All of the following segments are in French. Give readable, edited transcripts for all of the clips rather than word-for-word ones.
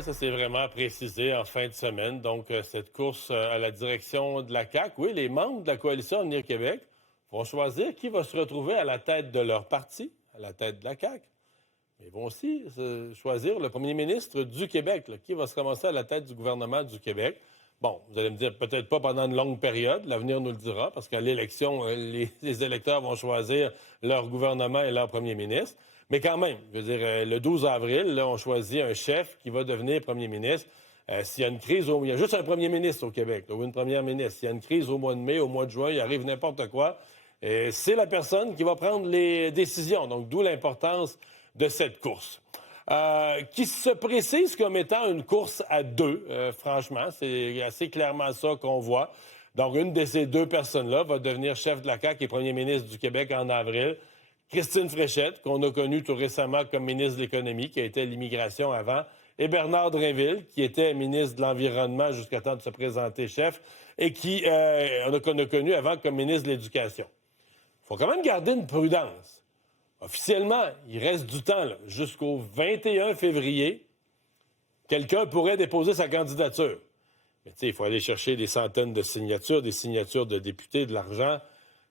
Ça s'est vraiment précisé en fin de semaine. Donc, cette course à la direction de la CAQ, oui, les membres de la coalition Avenir Québec vont choisir qui va se retrouver à la tête de leur parti, à la tête de la CAQ. Mais ils vont aussi choisir le premier ministre du Québec, là, qui va se ramasser à la tête du gouvernement du Québec. Bon, vous allez me dire, peut-être pas pendant une longue période, l'avenir nous le dira, parce qu'à l'élection, les électeurs vont choisir leur gouvernement et leur premier ministre. Mais quand même, je veux dire, le 12 avril, là, on choisit un chef qui va devenir premier ministre. S'il y a une crise, il y a juste un premier ministre au Québec, là, ou une première ministre. S'il y a une crise au mois de mai, au mois de juin, il arrive n'importe quoi. C'est la personne qui va prendre les décisions. Donc, d'où l'importance de cette course. Qui se précise comme étant une course à deux, franchement. C'est assez clairement ça qu'on voit. Donc, une de ces deux personnes-là va devenir chef de la CAQ et premier ministre du Québec en avril. Christine Fréchette, qu'on a connue tout récemment comme ministre de l'Économie, qui a été à l'immigration avant, et Bernard Drinville, qui était ministre de l'Environnement jusqu'à temps de se présenter chef, et qu'on a connu avant comme ministre de l'Éducation. Il faut quand même garder une prudence. Officiellement, il reste du temps, là, jusqu'au 21 février. Quelqu'un pourrait déposer sa candidature. Mais tu sais, il faut aller chercher des centaines de signatures, des signatures de députés, de l'argent.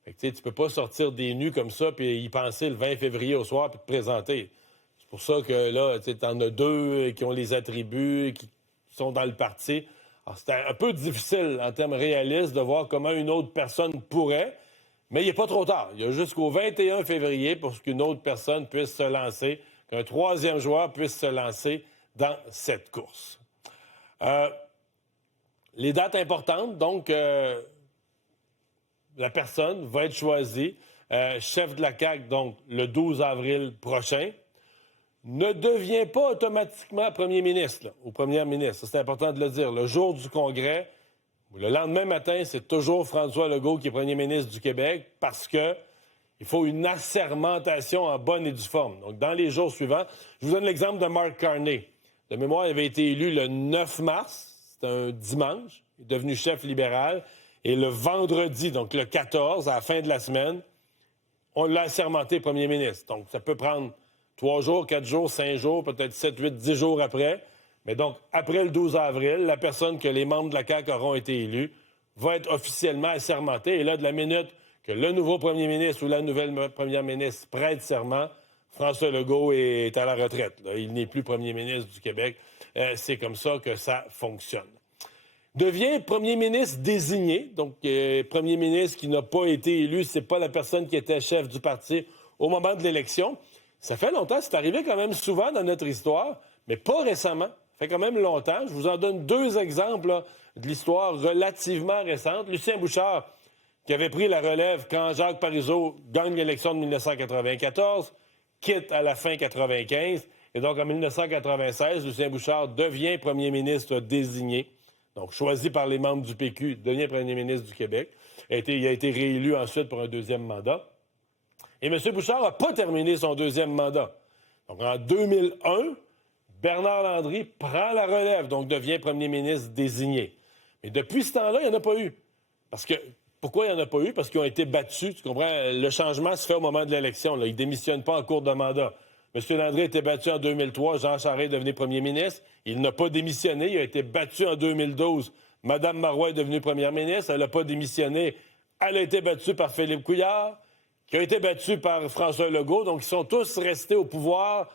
Fait que, tu sais, tu peux pas sortir des nus comme ça puis y penser le 20 février au soir puis te présenter. C'est pour ça que là, tu en as deux qui ont les attributs, qui sont dans le parti. Alors, c'est un peu difficile en termes réalistes de voir comment une autre personne pourrait. Mais il n'est pas trop tard. Il y a jusqu'au 21 février pour qu'une autre personne puisse se lancer, qu'un troisième joueur puisse se lancer dans cette course. Les dates importantes, donc, la personne va être choisie, chef de la CAQ, donc, le 12 avril prochain, ne devient pas automatiquement premier ministre, là, ou première ministre. Ça, c'est important de le dire. Le jour du congrès, le lendemain matin, c'est toujours François Legault qui est premier ministre du Québec parce que il faut une assermentation en bonne et due forme. Donc, dans les jours suivants, je vous donne l'exemple de Mark Carney. De mémoire, il avait été élu le 9 mars, c'est un dimanche, il est devenu chef libéral, et le vendredi, donc le 14, à la fin de la semaine, on l'a assermenté premier ministre. Donc, ça peut prendre 3 jours, 4 jours, 5 jours, peut-être 7, 8, 10 jours après. Mais donc, après le 12 avril, la personne que les membres de la CAQ auront été élus va être officiellement assermentée. Et là, de la minute que le nouveau premier ministre ou la nouvelle première ministre prête serment, François Legault est à la retraite. Là. Il n'est plus premier ministre du Québec. C'est comme ça que ça fonctionne. Devient premier ministre désigné. Donc, premier ministre qui n'a pas été élu, c'est pas la personne qui était chef du parti au moment de l'élection. Ça fait longtemps, c'est arrivé quand même souvent dans notre histoire, mais pas récemment. Ça fait quand même longtemps. Je vous en donne 2 exemples là, de l'histoire relativement récente. Lucien Bouchard, qui avait pris la relève quand Jacques Parizeau gagne l'élection de 1994, quitte à la fin 1995. Et donc, en 1996, Lucien Bouchard devient premier ministre désigné, donc choisi par les membres du PQ, devient premier ministre du Québec. Il a été réélu ensuite pour un 2e mandat. Et M. Bouchard n'a pas terminé son 2e mandat. Donc, en 2001, Bernard Landry prend la relève, donc devient premier ministre désigné. Mais depuis ce temps-là, il n'y en a pas eu. Pourquoi il n'y en a pas eu? Parce qu'ils ont été battus. Tu comprends? Le changement se fait au moment de l'élection. Là. Ils ne démissionnent pas en cours de mandat. M. Landry a été battu en 2003. Jean Charest est devenu premier ministre. Il n'a pas démissionné. Il a été battu en 2012. Mme Marois est devenue première ministre. Elle n'a pas démissionné. Elle a été battue par Philippe Couillard, qui a été battu par François Legault. Donc, ils sont tous restés au pouvoir.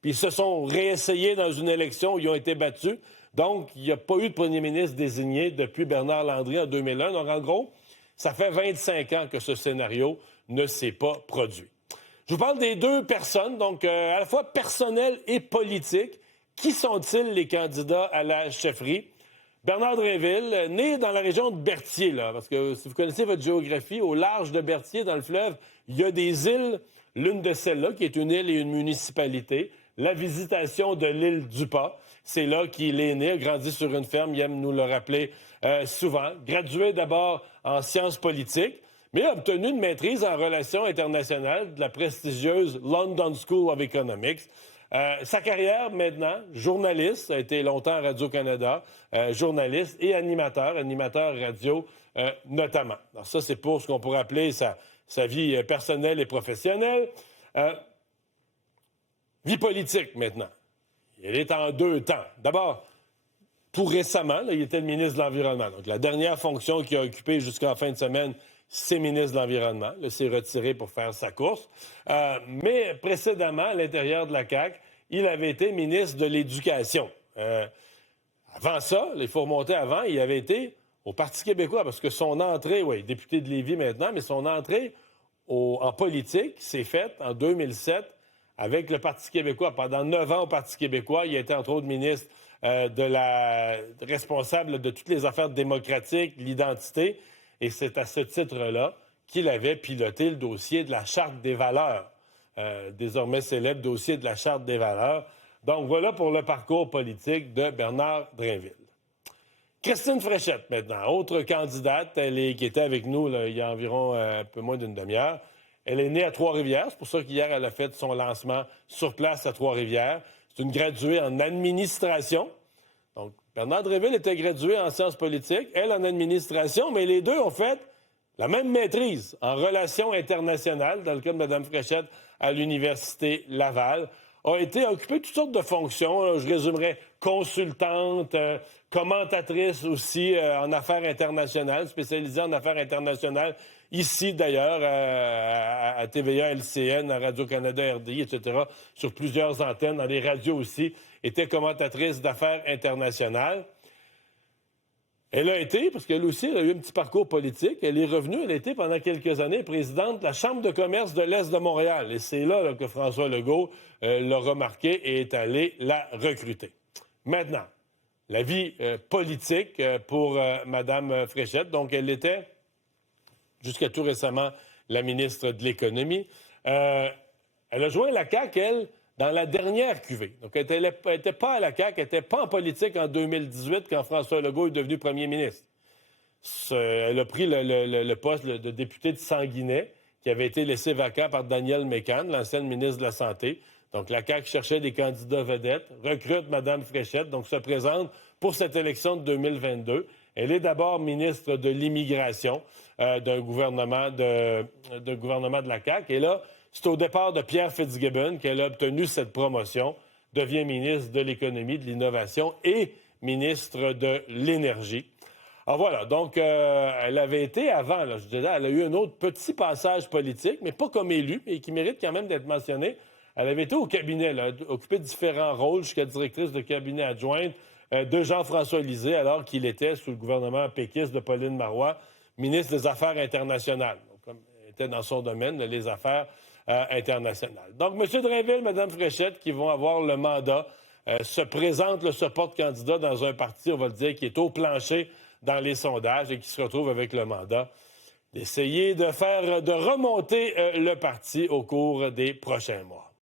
Puis ils se sont réessayés dans une élection où ils ont été battus. Donc, il n'y a pas eu de premier ministre désigné depuis Bernard Landry en 2001. Donc, en gros, ça fait 25 ans que ce scénario ne s'est pas produit. Je vous parle des 2 personnes, donc à la fois personnelles et politiques. Qui sont-ils les candidats à la chefferie? Bernard Drinville, né dans la région de Berthier, là, parce que si vous connaissez votre géographie, au large de Berthier, dans le fleuve, il y a des îles, l'une de celles-là, qui est une île et une municipalité. La Visitation de l'île du Pas. C'est là qu'il est né, grandi sur une ferme, il aime nous le rappeler souvent. Gradué d'abord en sciences politiques, mais a obtenu une maîtrise en relations internationales de la prestigieuse London School of Economics. Sa carrière maintenant, journaliste, a été longtemps à Radio-Canada, journaliste et animateur radio notamment. Alors ça, c'est pour ce qu'on pourrait appeler sa vie personnelle et professionnelle. Vie politique, maintenant. elle est en deux temps. D'abord, tout récemment, là, il était le ministre de l'Environnement. Donc, la dernière fonction qu'il a occupée jusqu'en fin de semaine, c'est ministre de l'Environnement. Là, s'est retiré pour faire sa course. Mais précédemment, à l'intérieur de la CAQ, il avait été ministre de l'Éducation. Avant ça, il faut remonter avant, il avait été au Parti québécois, parce que son entrée, oui, député de Lévis maintenant, mais son entrée en politique s'est faite en 2007 avec le Parti québécois. Pendant 9 ans au Parti québécois, il a été entre autres ministre responsable de toutes les affaires démocratiques, l'identité, et c'est à ce titre-là qu'il avait piloté le dossier de la Charte des valeurs, désormais célèbre dossier de la Charte des valeurs. Donc voilà pour le parcours politique de Bernard Drainville. Christine Fréchette, maintenant, autre candidate, qui était avec nous là, il y a environ un peu moins d'une demi-heure. Elle est née à Trois-Rivières, c'est pour ça qu'hier, elle a fait son lancement sur place à Trois-Rivières. C'est une graduée en administration. Donc, Bernard Drainville était gradué en sciences politiques, elle en administration, mais les deux ont fait la même maîtrise en relations internationales, dans le cas de Mme Fréchette à l'Université Laval, a été occupée toutes sortes de fonctions. Je résumerais consultante, commentatrice aussi en affaires internationales, spécialisée en affaires internationales, ici d'ailleurs à TVA, LCN, à Radio-Canada, RDI, etc., sur plusieurs antennes, dans les radios aussi, était commentatrice d'affaires internationales. Elle a été, parce qu'elle aussi elle a eu un petit parcours politique, elle est revenue, elle a été pendant quelques années présidente de la Chambre de commerce de l'Est de Montréal. Et c'est là que François Legault l'a remarqué et est allé la recruter. Maintenant, la vie politique pour Mme Fréchette. Donc, elle était, jusqu'à tout récemment, la ministre de l'Économie. Elle a joint la CAQ, elle, dans la dernière cuvée. Donc, elle n'était pas à la CAQ, elle n'était pas en politique en 2018 quand François Legault est devenu premier ministre. Elle a pris le poste de député de Sanguinet, qui avait été laissé vacant par Danielle Mécan, l'ancienne ministre de la Santé. Donc, la CAQ cherchait des candidats vedettes, recrute Mme Fréchette, donc se présente pour cette élection de 2022. Elle est d'abord ministre de l'Immigration d'un gouvernement de la CAQ. Et là, c'est au départ de Pierre Fitzgibbon qu'elle a obtenu cette promotion, devient ministre de l'Économie, de l'Innovation et ministre de l'Énergie. Alors voilà, donc elle avait été avant, là, je dirais, elle a eu un autre petit passage politique, mais pas comme élue, et qui mérite quand même d'être mentionné. Elle avait été au cabinet, elle a occupé différents rôles jusqu'à directrice de cabinet adjointe de Jean-François Lisée, alors qu'il était sous le gouvernement péquiste de Pauline Marois, ministre des Affaires internationales. Donc, comme elle était dans son domaine, les affaires internationales. Donc, M. Drainville, Mme Fréchette, qui vont avoir le mandat, se présentent, se portent candidat dans un parti, on va le dire, qui est au plancher dans les sondages et qui se retrouve avec le mandat d'essayer de remonter le parti au cours des prochains mois.